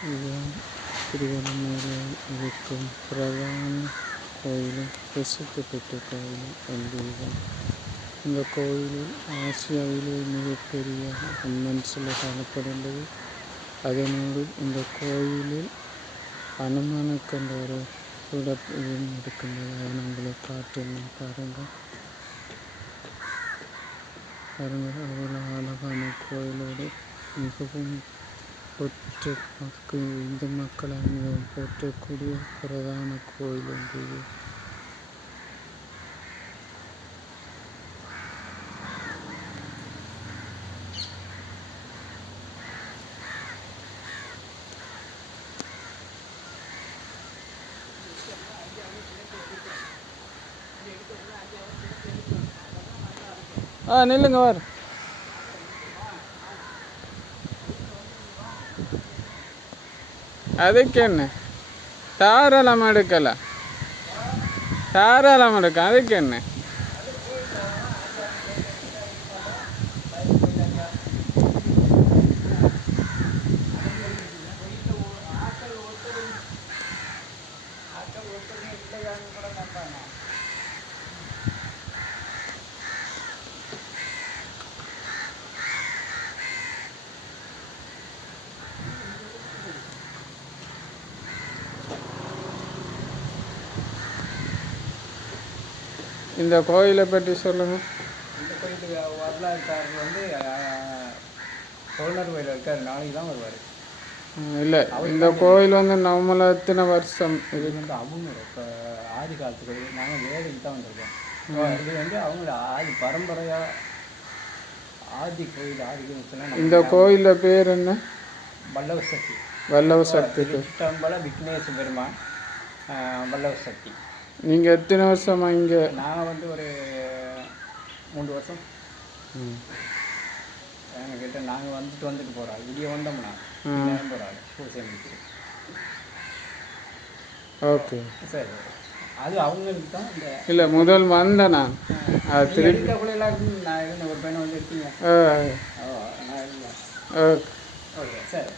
இதுதான் திருவண்ணாமலையில் இருக்கும் பிரதான கோயிலும் பிரசித்தி பெற்ற கோயிலும் வந்து இந்த கோயிலில் ஆசியாவிலே மிகப்பெரிய அம்மன் சிலை காணப்படுகின்றது அதனோடு இந்த கோயிலில் அனுமனுக்கென்ற ஒரு இடமும் இருக்கின்றது அதை நான் உங்களுக்கு பாருங்கள் பாருங்கள் அவ்வளோ அழகான கோயிலோடு மிகவும் போற்று மக்கள் இந்து மக்களால் மிகவும் போற்றக்கூடிய பிரதான கோயில் ஒன்று இது. ஆ நில்லுங்க வார். ಅದಕ್ಕೆ என்ன தாராளம் எடுக்கலாம் தாராளம் எடுக்கலாம் அதுக்கு என்ன இந்த கோயிலை பற்றி சொல்லுங்கள் இந்த கோயிலுக்கு வரலாற்றாளர் வந்து சோழர் கோயில் இருக்கார். நாளைக்கு தான் வருவார். இல்லை. இந்த கோயில். வந்து நம்மள எத்தனை வருஷம் இது வந்து அவங்க இப்போ ஆதி காலத்து கோயில் நாங்கள் வேலைக்கு தான் வந்திருக்கோம். இது வந்து அவங்கள ஆதி பரம்பரையாக ஆதி கோயில் ஆதி கோயில் இந்த கோயிலில் பேர் என்ன? வல்லவ சக்தி வல்லவ சக்தி விக்னேஸ்வர பெருமான் வல்லவ சக்தி நீங்கள் எத்தனை வருஷமா இங்கே? நான் வந்து ஒரு மூன்று வருஷம். எங்ககிட்ட நாங்கள் வந்துட்டு வந்துட்டு போகிறோம் விடிய வந்தோம்னா போகிறாள் பூசை ஓகே. சரி. அது அவங்களுக்கு தான் இந்த இல்லை முதல் வந்தேன் நான். அது திருப்பி நான் ஒரு பையனை வந்து இருந்தேன் ஓகே. ஓகே சரி.